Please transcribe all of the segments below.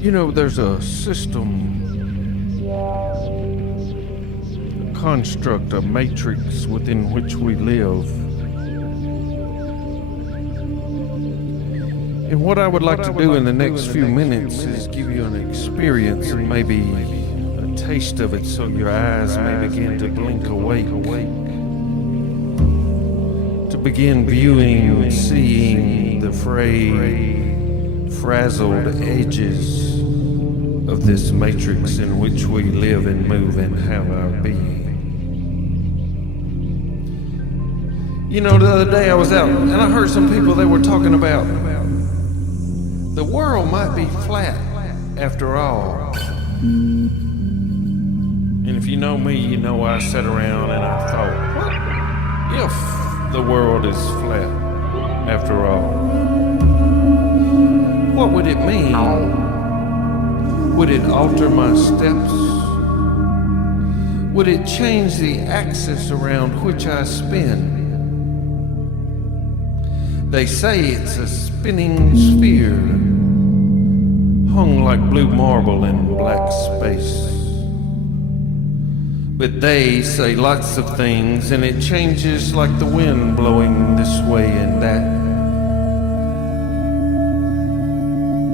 You know, there's a system, a construct, a matrix within which we live. And what I would like to do in the next few minutes is give you an experience and maybe a taste of it so your eyes may begin to blink awake. To begin viewing, seeing the frayed, frazzled edges of this matrix in which we live and move and have our being. You know, the other day I was out and I heard some people, they were talking about the world might be flat after all. And if you know me, you know I sat around and I thought, what if the world is flat after all? What would it mean? Would it alter my steps? Would it change the axis around which I spin? They say it's a spinning sphere, hung like blue marble in black space. But they say lots of things, and it changes like the wind blowing this way and that.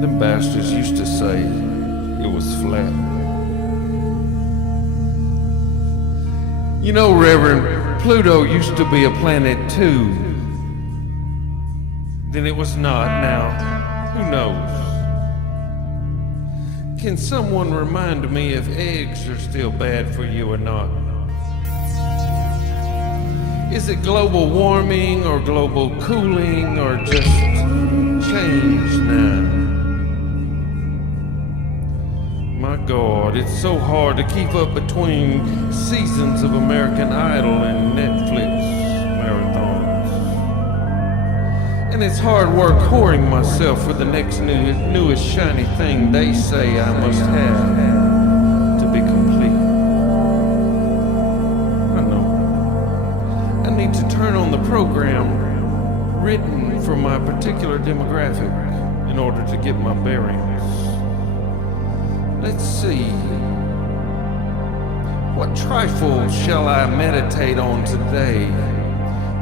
Them bastards used to say it was flat. You know, Reverend, Pluto used to be a planet too. Then it was not. Now, who knows? Can someone remind me if eggs are still bad for you or not? Is it global warming or global cooling or just change now? My God, it's so hard to keep up between seasons of American Idol and Netflix marathons. And it's hard work whoring myself for the next newest shiny thing they say I must have to be complete. I know. I need to turn on the program written for my particular demographic in order to get my bearings. Let's see. What trifle shall I meditate on today?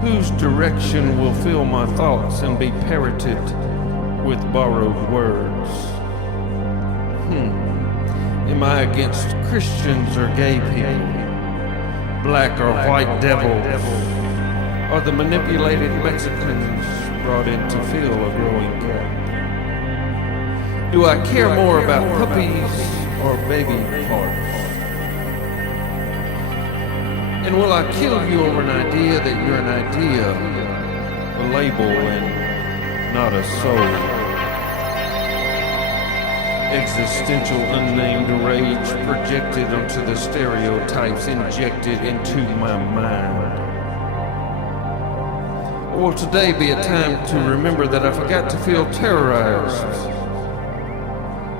Whose direction will fill my thoughts and be parroted with borrowed words? Am I against Christians or gay people? Black or white devils? Or the manipulated Mexicans brought in to fill a growing gap? Do I care more about puppies or baby parts? And will I kill you over an idea that you're an idea, a label and not a soul? Existential unnamed rage projected onto the stereotypes injected into my mind. Or will today be a time to remember that I forgot to feel terrorized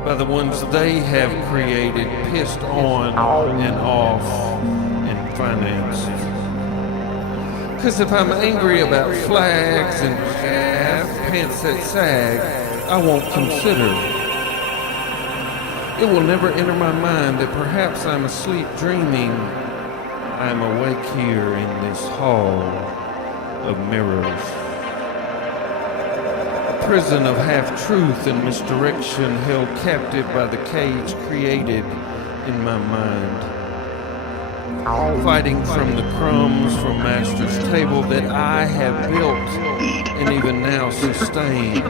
by the ones they have created, pissed on and off and financed? Because if I'm angry about flags and pants that sag, I won't consider. It will never enter my mind that perhaps I'm asleep dreaming I'm awake here in this hall of mirrors. Prison of half-truth and misdirection, held captive by the cage created in my mind. Fighting from the crumbs from Master's table that I have built and even now sustain.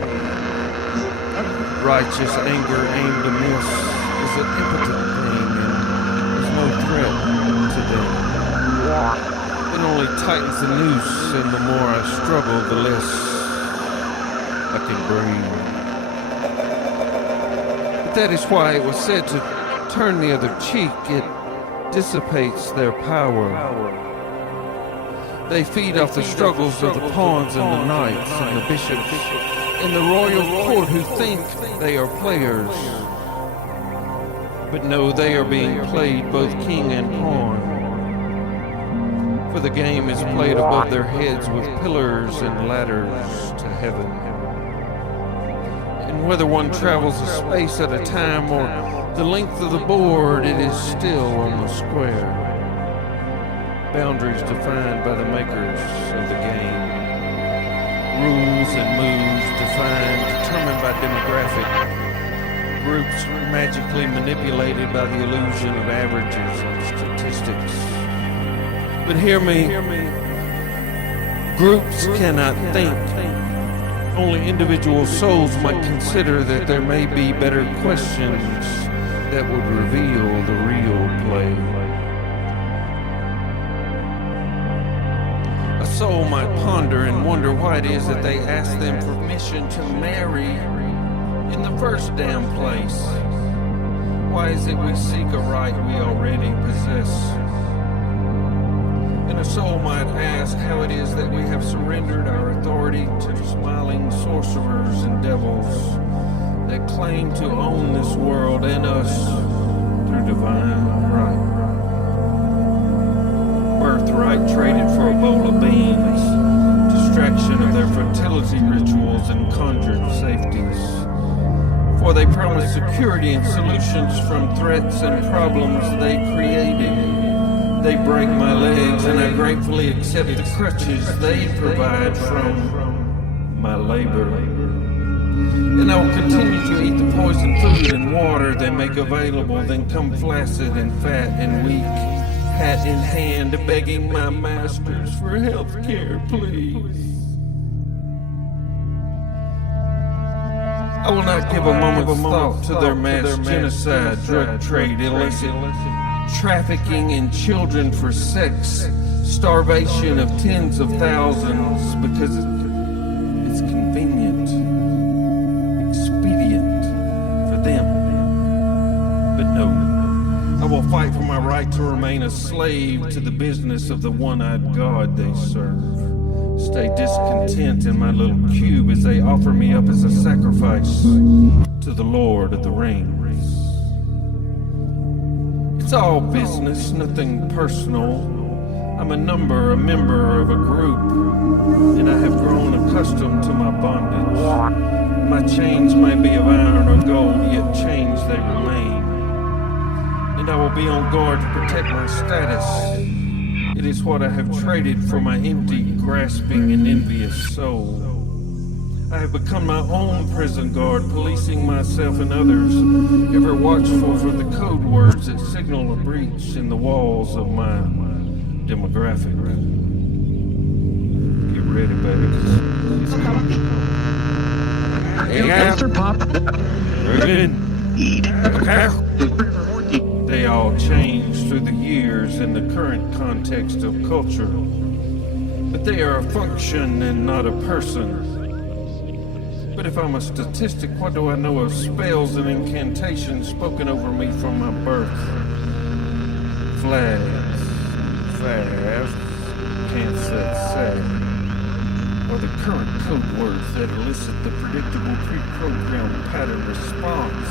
Righteous anger aimed amiss is an impotent thing and there's no threat today. It only tightens the noose, and the more I struggle, the less I can breathe. But that is why it was said to turn the other cheek. It dissipates their power. They feed off the struggles of the pawns and the knights and the bishops in the royal court who think they are players, but no, they are being played both king and pawn. For the game is played above their heads with pillars and ladders to heaven. And whether one travels a space at a time or the length of the board, it is still on the square. Boundaries defined by the makers of the game. Rules and moves defined, determined by demographic. Groups magically manipulated by the illusion of averages and statistics. But hear me, groups cannot think. Only individual souls might consider that there may be better questions that would reveal the real play. A soul might ponder and wonder why it is that they ask them permission to marry in the first damn place. Why is it we seek a right we already possess? And a soul might ask how it is that we have surrendered our authority to smiling sorcerers and devils that claim to own this world and us through divine right. Birthright traded for a bowl of beans, distraction of their fertility rituals and conjured safeties. For they promise security and solutions from threats and problems they created. They break my legs and I gratefully accept the crutches they provide from my labor. And I will continue to eat the poison food and water they make available, then come flaccid and fat and weak, hat in hand, begging my masters for health care, please. I will not give a moment's thought to their mass genocide, drug trade, illicit trafficking in children for sex, starvation of tens of thousands because it's convenient, expedient for them. But no, I will fight for my right to remain a slave to the business of the one-eyed God they serve. Stay discontent in my little cube as they offer me up as a sacrifice to the Lord of the Rings. It's all business, nothing personal. I'm a member of a group, and I have grown accustomed to my bondage. My chains may be of iron or gold, yet chains they remain. And I will be on guard to protect my status. It is what I have traded for my empty, grasping, and envious soul. I have become my own prison guard, policing myself and others, ever watchful for the code words that signal a breach in the walls of my demographic. Get ready, baby. Mr. Pop. Good. Okay. They all change through the years in the current context of culture, but they are a function and not a person. But if I'm a statistic, what do I know of spells and incantations spoken over me from my birth? Flags, fast, can't say sad, or the current code words that elicit the predictable pre-programmed pattern response.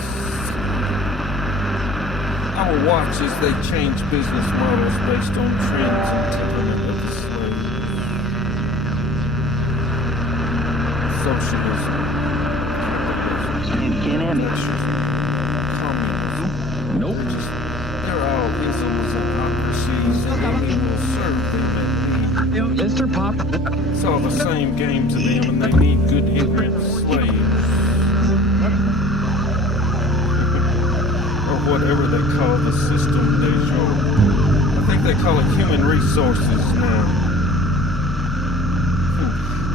I will watch as they change business models based on trends and temperament of the slave. Socialism. Communism. Nope. They're all isms and hypocrisies, and they will serve them at need. Mr. Pop. It's all the same game to them, and they need good ignorant slaves. Or whatever they call the system de jour. I think they call it human resources now.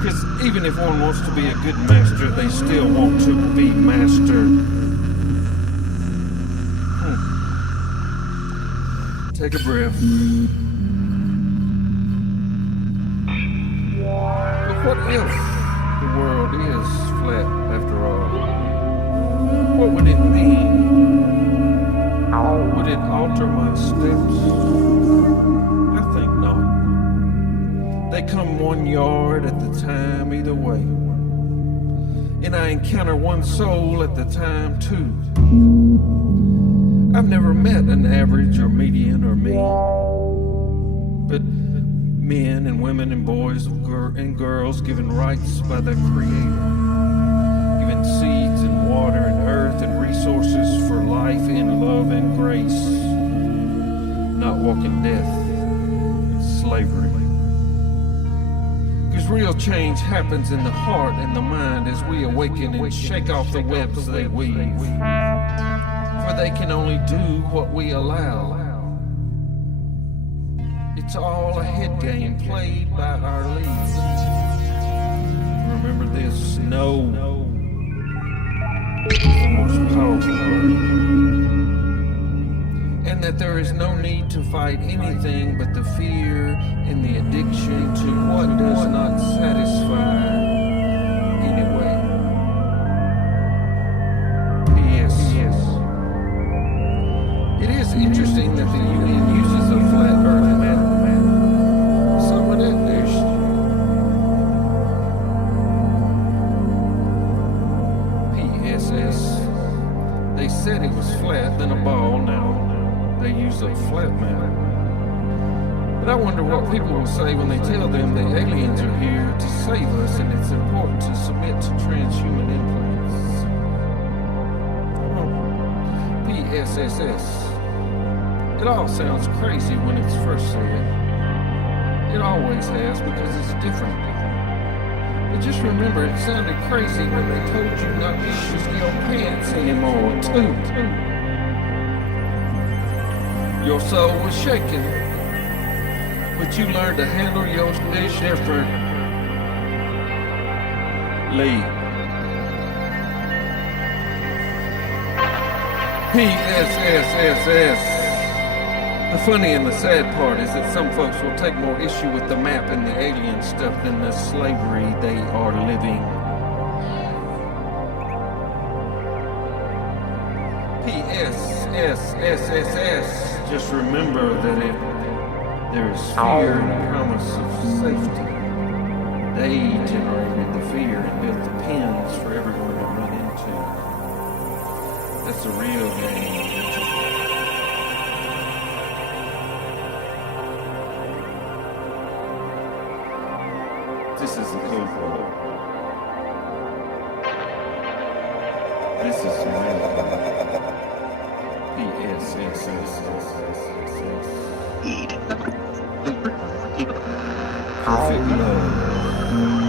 Because even if one wants to be a good master, they still want to be mastered. Take a breath. But what if the world is flat after all? What would it mean? Would it alter my steps? I think not. They come 1 yard at the time either way. And I encounter one soul at the time too. I've never met an average or median or me. But men and women and boys and girls given rights by their Creator. Given and seeds and water and earth and resources for life in love and grace, not walking death and slavery. Because real change happens in the heart and the mind as we awaken and shake off the webs they weave. For they can only do what we allow. It's all a head game played by our leads. Remember this, no is the most powerful word. And that there is no need to fight anything but the fear and the addiction to what does not satisfy anyway. P.S. It is interesting that the Union uses a flat earth map. Some of that there's PSS. They said it was flat, then a ball. Now they use a flat map. But I wonder what people will say when they tell them the aliens are here to save us and it's important to submit to transhuman implants. PSSS. It all sounds crazy when it's first said. It always has because it's different. But just remember, it sounded crazy when they told you not to use your pants anymore, too. Your soul was shaking, but you learned to handle your dish differently. PSSSS. The funny and the sad part is that some folks will take more issue with the map and the alien stuff than the slavery they are living. PSSSS. Just remember that if there is fear and promise of safety, they generated the fear and built the pins for everyone to run into. That's a real game. This is the code word. This is the real word. PSSSSSS. Perfect love.